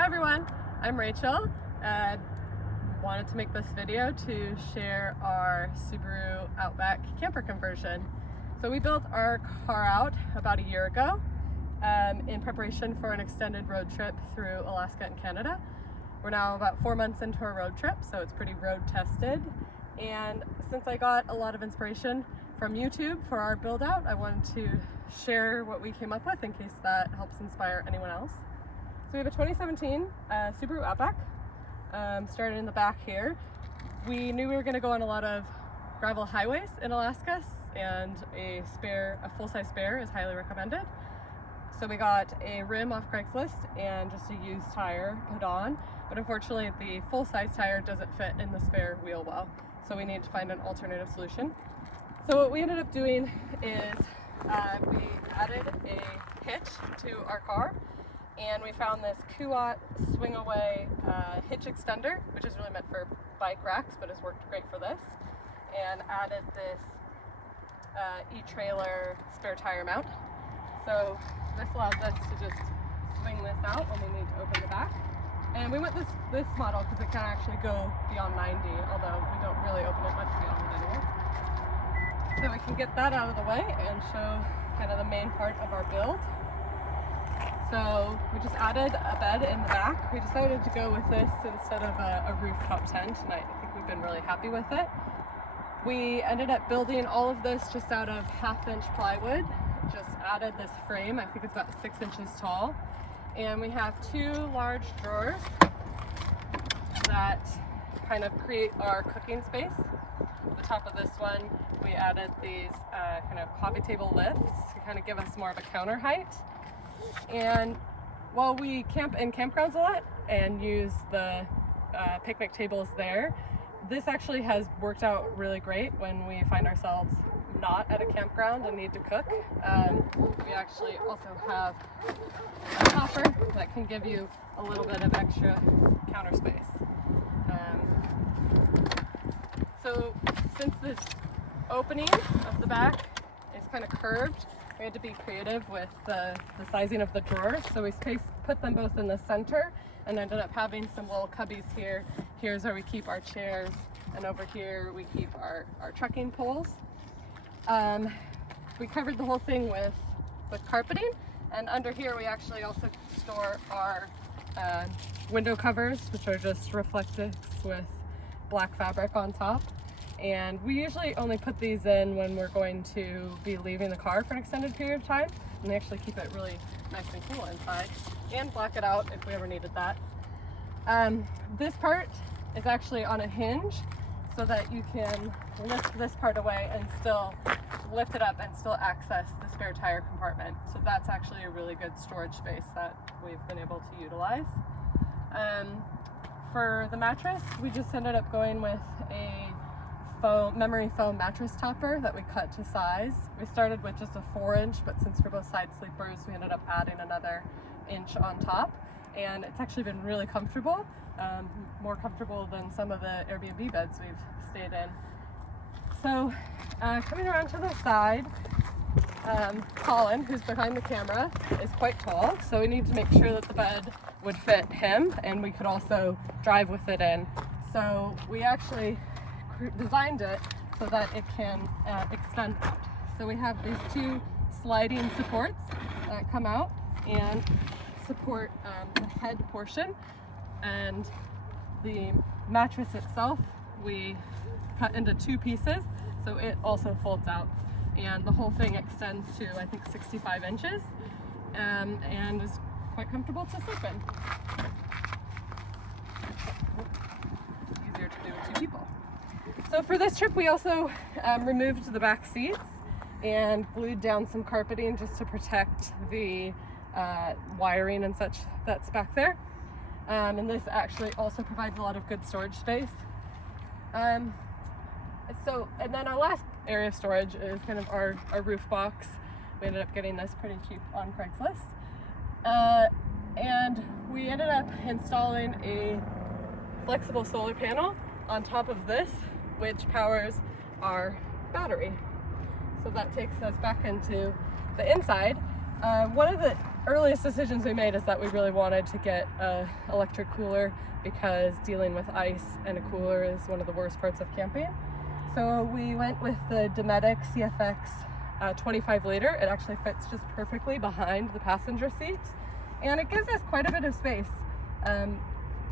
Hi everyone, I'm Rachel. Wanted to make this video to share our Subaru Outback camper conversion. So we built our car out about a year ago in preparation for an extended road trip through Alaska and Canada. We're now about 4 months into our road trip, so it's pretty road tested. And since I got a lot of inspiration from YouTube for our build out, I wanted to share what we came up with in case that helps inspire anyone else. So we have a 2017 Subaru Outback, started in the back here. We knew we were going to go on a lot of gravel highways in Alaska, and a full-size spare is highly recommended. So we got a rim off Craigslist and just a used tire put on, but unfortunately the full-size tire doesn't fit in the spare wheel well, so we need to find an alternative solution. So what we ended up doing is we added a hitch to our car, and we found this Kuat swing away hitch extender, which is really meant for bike racks but has worked great for this, and added this e-trailer spare tire mount. So this allows us to just swing this out when we need to open the back. And we went this model because it can actually go beyond 90, although we don't really open it much beyond it anyway. So we can get that out of the way and show kind of the main part of our build. So we just added a bed in the back. We decided to go with this instead of a rooftop tent, and I think we've been really happy with it. We ended up building all of this just out of 1/2-inch plywood. Just added this frame, I think it's about 6 inches tall. And we have 2 large drawers that kind of create our cooking space. At the top of this one, we added these kind of coffee table lifts to kind of give us more of a counter height. And while we camp in campgrounds a lot and use the picnic tables there, this actually has worked out really great when we find ourselves not at a campground and need to cook. We actually also have a topper that can give you a little bit of extra counter space. So since this opening of the back is kind of curved, we had to be creative with the sizing of the drawers. So we put them both in the center and ended up having some little cubbies here. Here's where we keep our chairs, and over here we keep our trekking poles. We covered the whole thing with carpeting, and under here we actually also store our window covers, which are just reflectives with black fabric on top. And we usually only put these in when we're going to be leaving the car for an extended period of time, and they actually keep it really nice and cool inside and black it out if we ever needed that. This part is actually on a hinge so that you can lift this part away and still lift it up and still access the spare tire compartment. So that's actually a really good storage space that we've been able to utilize. For the mattress, we just ended up going with a memory foam mattress topper that we cut to size. We started with just a 4-inch, but since we're both side sleepers, we ended up adding another inch on top. And it's actually been really comfortable, more comfortable than some of the Airbnb beds we've stayed in. So coming around to the side, Colin, who's behind the camera, is quite tall, so we need to make sure that the bed would fit him and we could also drive with it in. So we actually designed it so that it can extend out. So we have these 2 sliding supports that come out and support the head portion, and the mattress itself we cut into 2 pieces, so it also folds out, and the whole thing extends to I think 65 inches and is quite comfortable to sleep in. Easier to do with 2 people. So for this trip we also removed the back seats and glued down some carpeting just to protect the wiring and such that's back there. And this actually also provides a lot of good storage space. And then our last area of storage is kind of our roof box. We ended up getting this pretty cheap on Craigslist. And we ended up installing a flexible solar panel on top of this, which powers our battery. So that takes us back into the inside. One of the earliest decisions we made is that we really wanted to get an electric cooler because dealing with ice and a cooler is one of the worst parts of camping. So we went with the Dometic CFX 25 liter. It actually fits just perfectly behind the passenger seat, and it gives us quite a bit of space.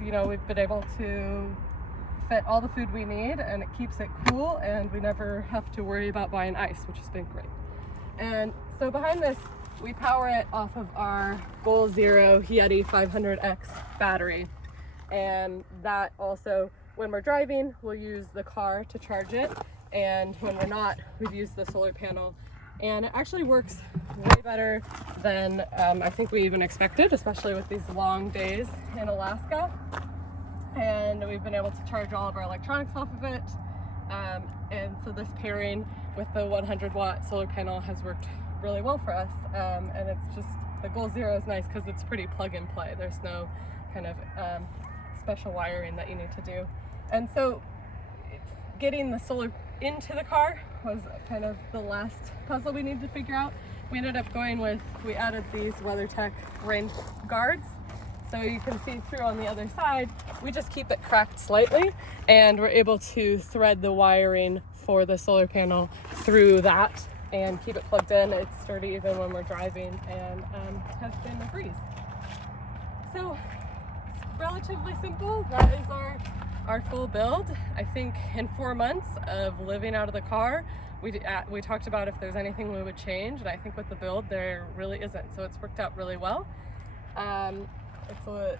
You know, we've been able to fit all the food we need, and it keeps it cool, and we never have to worry about buying ice, which has been great. And so behind this, we power it off of our Goal Zero Yeti 500X battery. And that also, when we're driving, we'll use the car to charge it. And when we're not, we've used the solar panel. And it actually works way better than I think we even expected, especially with these long days in Alaska. And we've been able to charge all of our electronics off of it. And so this pairing with the 100-watt solar panel has worked really well for us. And it's just, the Goal Zero is nice because it's pretty plug and play. There's no kind of special wiring that you need to do. And so getting the solar into the car was kind of the last puzzle we needed to figure out. We ended up going with, we added these WeatherTech rain guards. So you can see through on the other side, we just keep it cracked slightly, and we're able to thread the wiring for the solar panel through that and keep it plugged in. It's sturdy even when we're driving, and has been a breeze. So it's relatively simple. That is our full build. I think in 4 months of living out of the car, we talked about if there's anything we would change, and I think with the build there really isn't. So it's worked out really well. It's a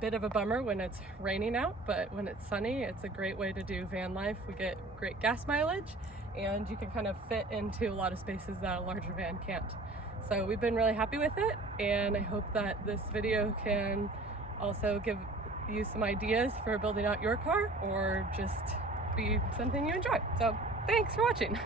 bit of a bummer when it's raining out, but when it's sunny, it's a great way to do van life. We get great gas mileage, and you can kind of fit into a lot of spaces that a larger van can't. So we've been really happy with it, and I hope that this video can also give you some ideas for building out your car, or just be something you enjoy. So thanks for watching.